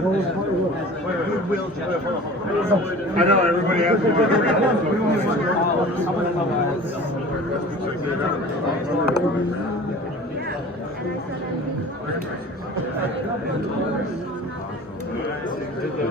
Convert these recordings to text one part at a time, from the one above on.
I know everybody has one.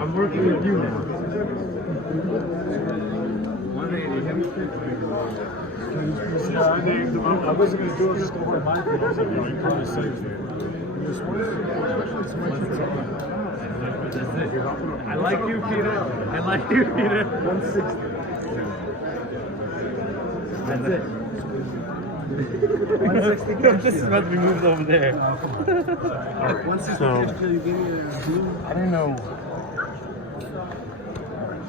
I'm working with you now. Yeah, I named him. I wasn't going to do it just over my videos. You probably saved it. That's it. I like you, Peter. I like you, Peter. 160. That's it. 160. This is what we moved over there. So, I don't know.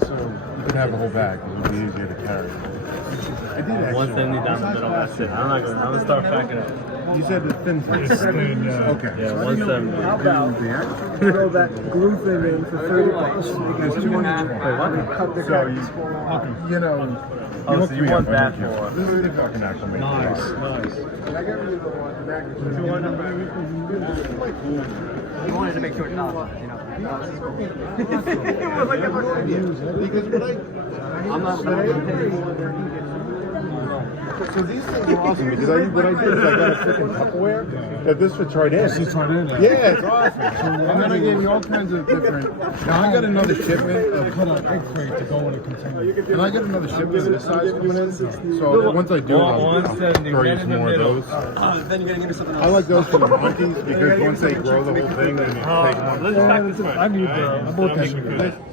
So, you can have the whole bag. It would be easier to carry. I did actually. 170 down the middle. That's it. I'm gonna start packing it. You said the thin thing. Okay. Yeah, 170. How about throw that glue thing in for $30? Because you want to cut the cactus off. You know. Oh, so you want that for? This is the fucking actual make. Nice. I got rid of the one. You wanted to make sure it's not, you know. Because what I'm not So these things are awesome because what I did is I got a freaking Tupperware that this fits right in. It's right in there. Yeah, it's awesome. And then I gave me all kinds of different. Now I got another shipment of Put an egg crate to go in a container. and I got another shipment of this size coming in. So once I do, I'll throw you some more of those. Then you're gonna give me something else. I like those for the monkeys because once they grow the whole thing, then you take one. Let's pack this one. I need I'm looking.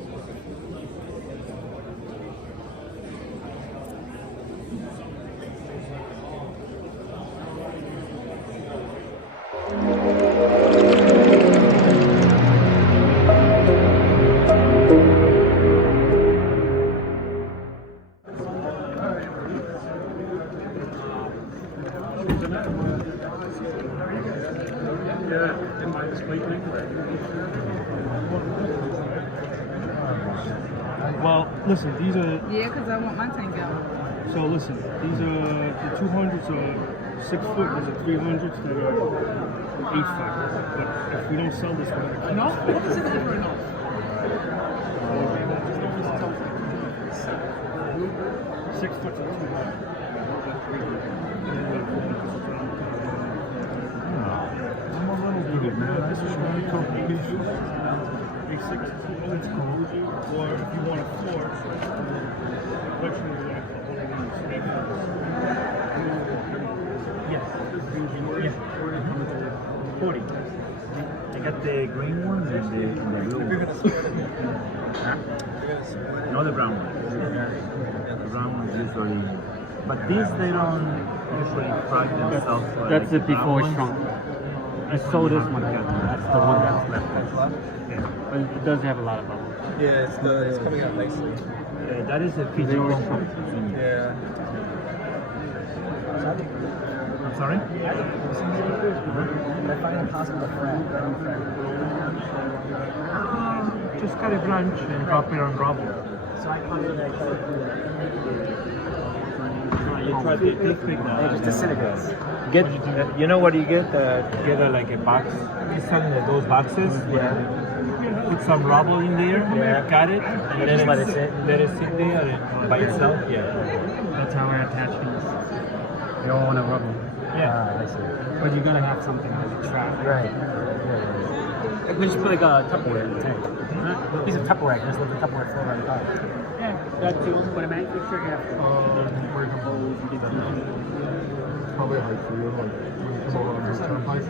Well, listen, these are. Yeah, because I want my tank out. So listen, these are the 200s are 6 foot. There's a 300s that are 8 foot. But if we don't sell this, we're gonna keep No? What is it for enough? 6 foot to 200. I'm a little bit, man. This is really complicated. A 6 it's cool. Or if you want a 4, yes. Yeah. 40. I got the green ones and the blue ones. No, the brown ones. The brown ones usually. But these, they don't usually frag themselves. That's it before it's shrunk. I sold this one. That's the one that's left. Yeah. But it does have a lot of bubbles. Yeah, it's coming out nicely. That is a They Fiji always one. shrunk. Yeah. I'm sorry? I find it possible to frag. Just cut a branch and drop it on rubble. So I come in there. You try to take now. It just disintegrates. Get, you know what you get? Get like a box. You sell those boxes. Yeah. Put some rubble in there. Yeah. Cut it. And Just let it sit. Let it sit there by itself. Yeah. That's how I attach these. You don't want to rubble. Yeah. I see. But you're going to have something as a trap. Right. We just put like a Tupperware in the tank. A piece of Tupperware. Just let the Tupperware float around the car. Yeah, that too. But make sure you have Probably a hike for you, like when you come over on the turnpike.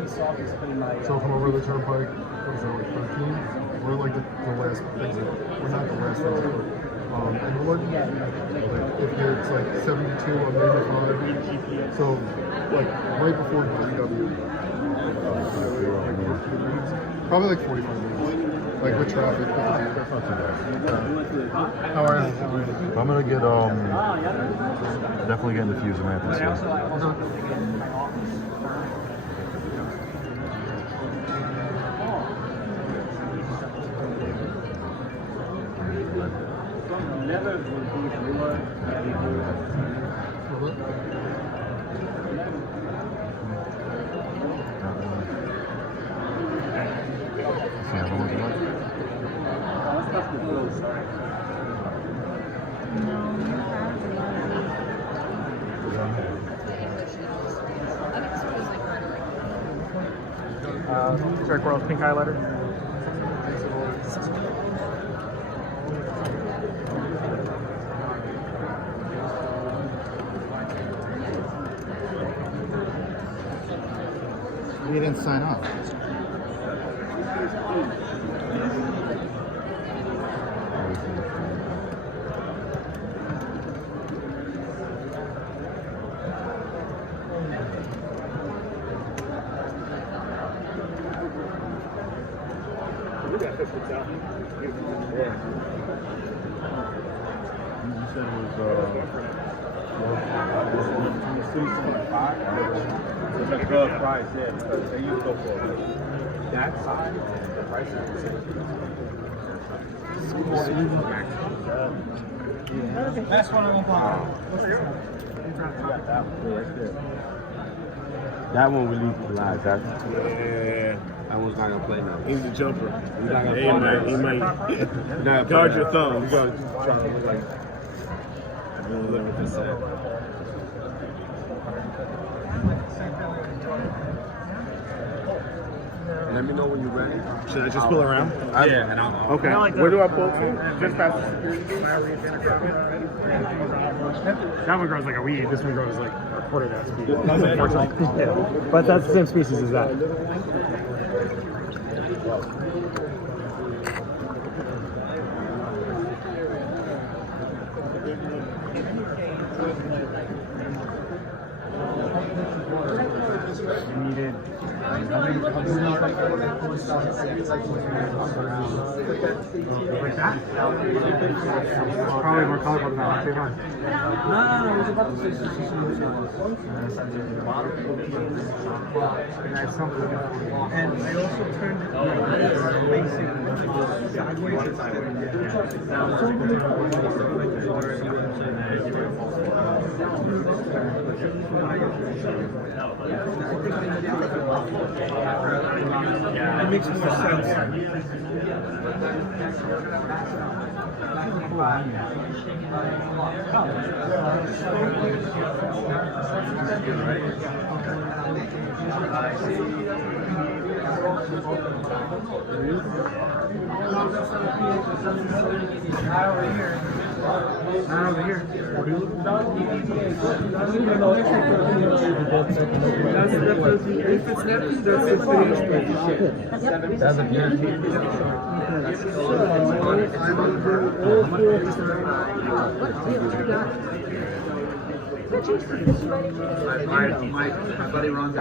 So come over the turnpike, what is that, like 13? We're like the last exit. We're not the last exit. Inward, like if it's like 72 or 85, so like right before GW. Probably like 45 minutes. Like with traffic. How are you? I'm gonna get definitely getting the fuse mantis. See how long it was? Sorry, Coral's pink highlighter. We didn't sign off. You said it was 26.5. It's a good price, yeah, because they used to go for that side, the price is the same. That's what I'm going that one we leave to live. That one's not gonna play now. He's the jumper. He's not gonna He might guard your thumb. You gotta try to look like 11%. Let me know when you're ready. Should I just pull around? Yeah, and I'll. Okay. Where do I pull to? Just past the security gate. That one grows like a weed. This one grows like a quarter that speed. Unfortunately. Yeah. But that's the same species as that. Needed. Like that? Probably more colorful than that too, huh? No, it was about the same. Nice, something. And I also turned it basic sideways instead it makes more sense. Not over here. Not over here. If it's empty, that's the finished. That's a guarantee. My buddy runs a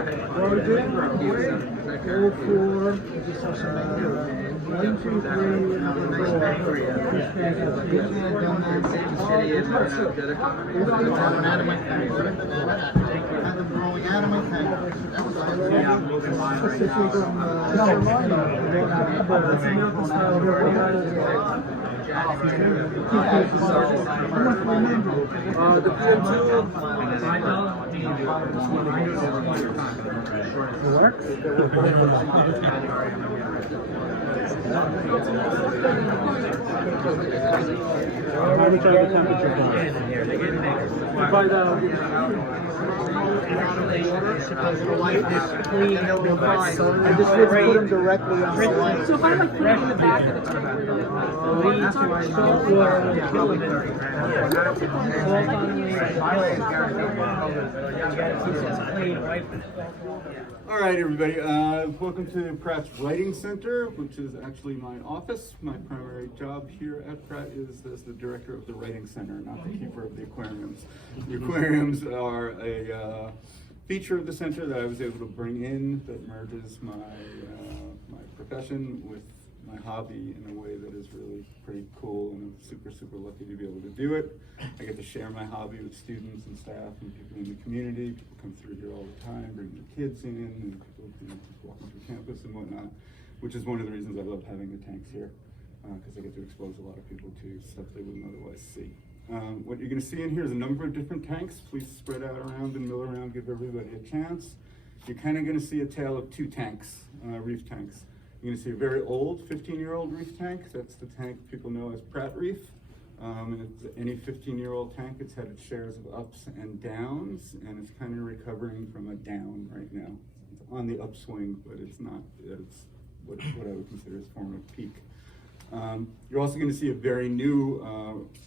I just put them directly on the line. So if I like put it in the back of the tank where All right, everybody. Welcome to Pratt's Writing Center, which is actually my office. My primary job here at Pratt is as the director of the Writing Center, not the keeper of the aquariums. The aquariums are a feature of the center that I was able to bring in that merges my my profession with my hobby in a way that is really pretty cool, and I'm super lucky to be able to do it. I get to share my hobby with students and staff and people in the community. People come through here all the time, bring their kids in, and people just walking through campus and whatnot, which is one of the reasons I love having the tanks here, because I get to expose a lot of people to stuff they wouldn't otherwise see. What you're going to see in here is a number of different tanks. Please spread out around and mill around, give everybody a chance. You're kind of going to see a tale of two tanks, reef tanks. You're gonna see a very old 15-year-old reef tank. That's the tank people know as Pratt Reef. And it's any 15-year-old tank, it's had its shares of ups and downs, and it's kind of recovering from a down right now. It's on the upswing, but it's not, it's what I would consider its former peak. You're also going to see a very new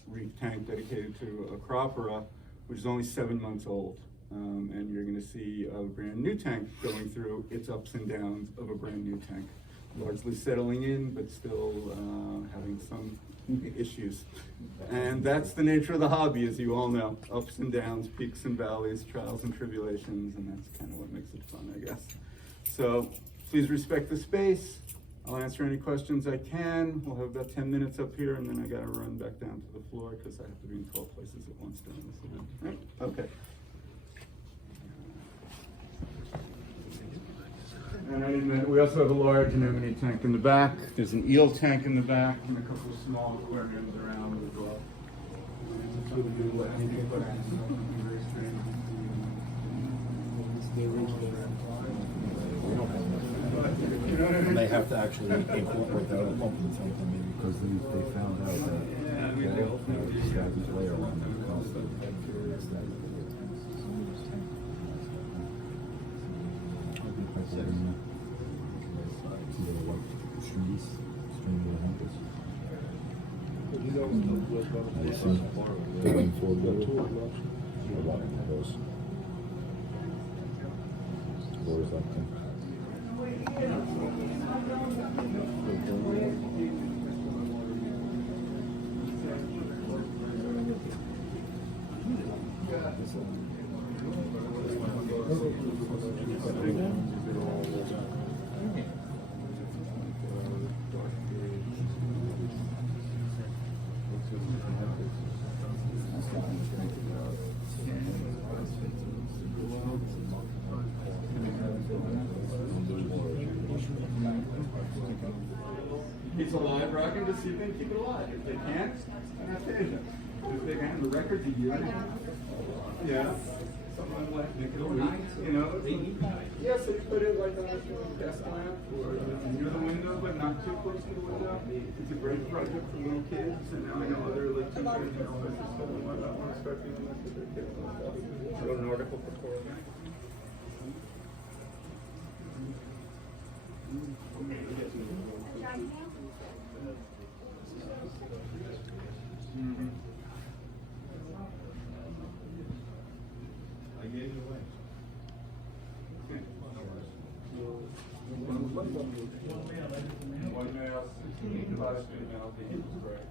reef tank dedicated to Acropora, which is only 7 months old. And you're going to see a brand new tank going through its ups and downs of a brand new tank. Largely settling in, but still having some issues. And that's the nature of the hobby, as you all know. Ups and downs, peaks and valleys, trials and tribulations, and that's kind of what makes it fun, I guess. So please respect the space. I'll answer any questions I can. We'll have about 10 minutes up here, and then I gotta run back down to the floor because I have to be in 12 places at once during this event. Right? Okay. And we also have a large anemone tank in the back. There's an eel tank in the back and a couple of small aquariums around as well. And they have to actually incorporate that other pump in the tank maybe because they found out that the savage layer on the cost of It's a live rocket to see if they can keep it alive. If they can't, then I finish it. If they can, the record's a year. Yeah. Something like make it a week, you know. Yeah, so you put it like on a desk lamp or near the window, but not too close to the window. It's a great project for little kids, and now I know other like teachers and officers are studying what I want to start doing this with their kids and stuff. I wrote an article for Coral Reef. I gave it away. One male, 65 female, the heat was great.